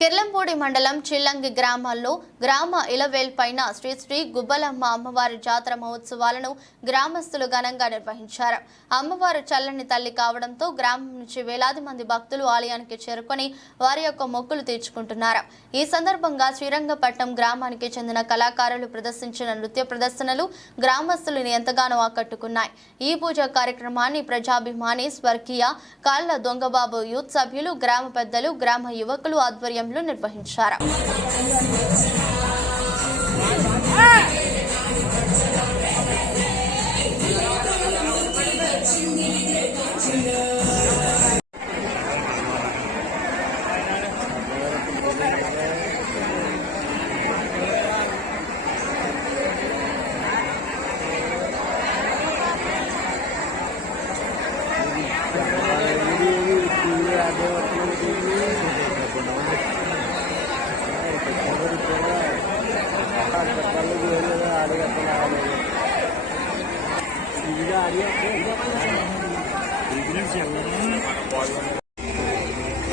కిర్లంపూడి మండలం చిల్లంగి గ్రామాల్లో గ్రామ ఇలవేల్ పైన శ్రీ శ్రీ గుబ్బలమ్మ అమ్మవారి జాతర మహోత్సవాలను గ్రామస్తులు ఘనంగా నిర్వహించారు. అమ్మవారు చల్లని తల్లి కావడంతో గ్రామం నుంచి వేలాది మంది భక్తులు ఆలయానికి చేరుకొని వారి యొక్క మొక్కులు తీర్చుకుంటున్నారు. ఈ సందర్భంగా శ్రీరంగపట్నం గ్రామానికి చెందిన కళాకారులు ప్రదర్శించిన నృత్య ప్రదర్శనలు గ్రామస్తులను ఎంతగానో ఆకట్టుకున్నాయి. ఈ పూజా కార్యక్రమాన్ని ప్రజాభిమాని స్వర్గీయ కాళ్ళ దొంగబాబు యూత్ సభ్యులు, గ్రామ పెద్దలు, గ్రామ యువకులు ఆధ్వర్యం నిర్వహించారు.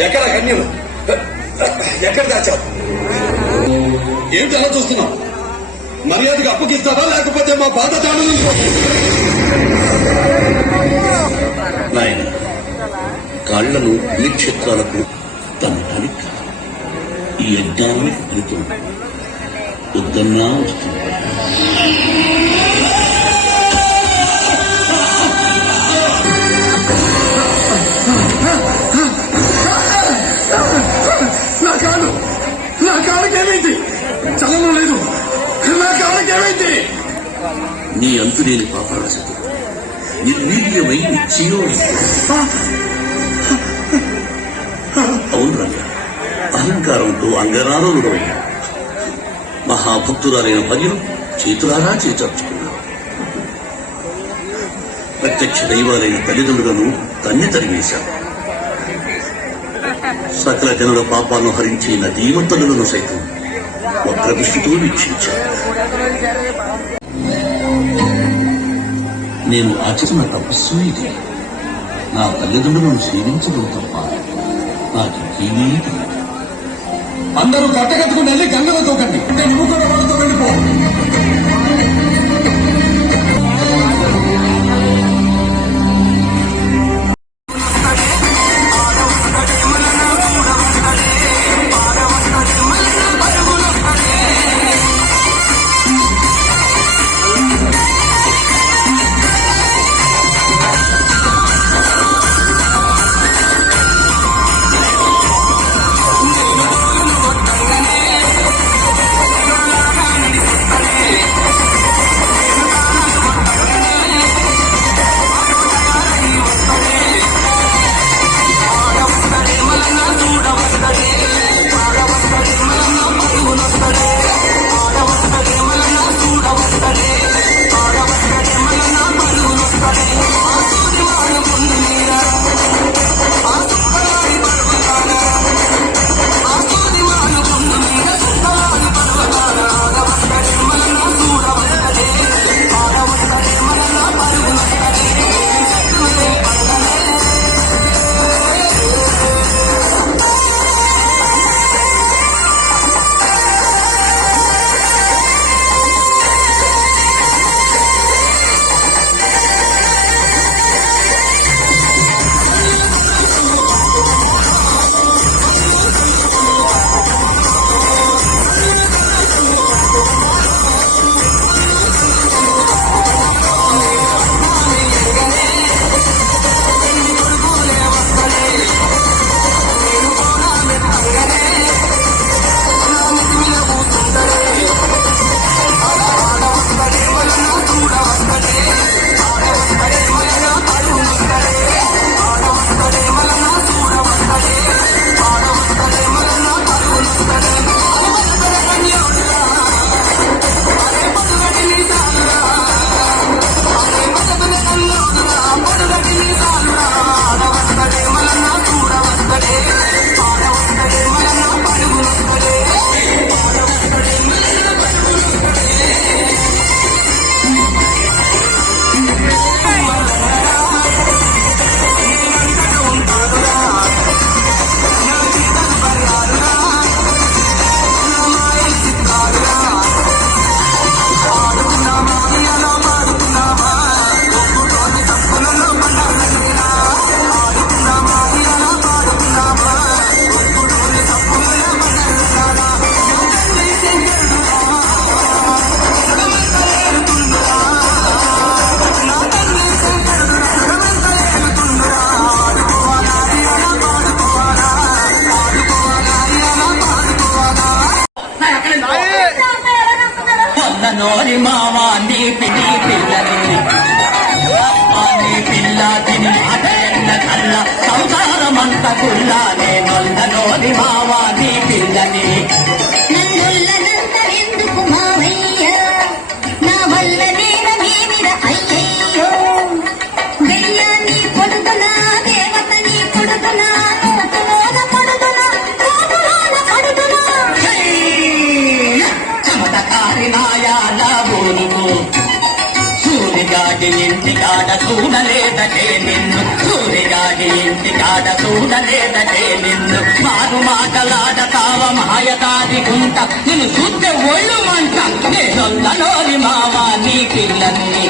ఎక్కడ కన్యం ఎక్కడ దాచావు? ఏమిటి అలా చూస్తున్నావు? మర్యాదగా అప్పగిస్తావా లేకపోతే మా బాధ తాను నాయన కాళ్లను పుణ్యక్షేత్రాలకు తనటానికి ఈ యజ్ఞానికి ఫలితం వద్దన్నా వస్తుంది. చలనం లేదు. నా కాళ్ళకేమైంది? నీ అంతులేని పాపరాశతో నిర్వీర్యమై నిశ్చయం. అవును రంగ, అహంకారంతో అంగరారోగుడమైన మహాభక్తురాలైన భర్యను చేతులారా చేచర్చుకున్నావు. ప్రత్యక్ష దైవాలైన తల్లిదండ్రులను తన్ని తరివేశావు. సకల జనుల పాపాలను హరించే నదీమంతలను సైతం వక్రదృష్టితో వీక్షించాను. నేను ఆచరణ తపస్సు ఇది. నా తల్లిదండ్రులను సేవించడం తప్ప నాకు ఇంకేమీ తెలియదు. అందరూ కట్టకట్టుకుని వెళ్ళి గంగలో తోకండి. నువ్వు కూడా వాళ్ళతో వెళ్ళిపో. నోరి మావా నీ పిల్లని నీ పిల్ల తిని ఆటన్న కల్ల సంసారమంత కుల్లానే నొల్ల నోరి మావా నీ పిల్లని నన్నుల్లనంతరెందుకు మావయ్య నా వల్ల నేరమేమిర అయ్యయ్యో దెయ్యాన్ని పొడుగునా దేవతని పొడుగునా నూతులోన పొడుగునా కోటులోన పొడుగునా చమతకారి నాయాల ఊరుకు సూరిగాడి ఇంటికాడ చూడలేదటే నిన్ను సూరిగాడి ఇంటికాడ చూడలేదటే నిన్ను మారు మాటలాడతావ మాయదారి గుంట నిన్ను చూస్తే ఒళ్ళు మంట నేనొల్లలోని మావా నీ పిల్లని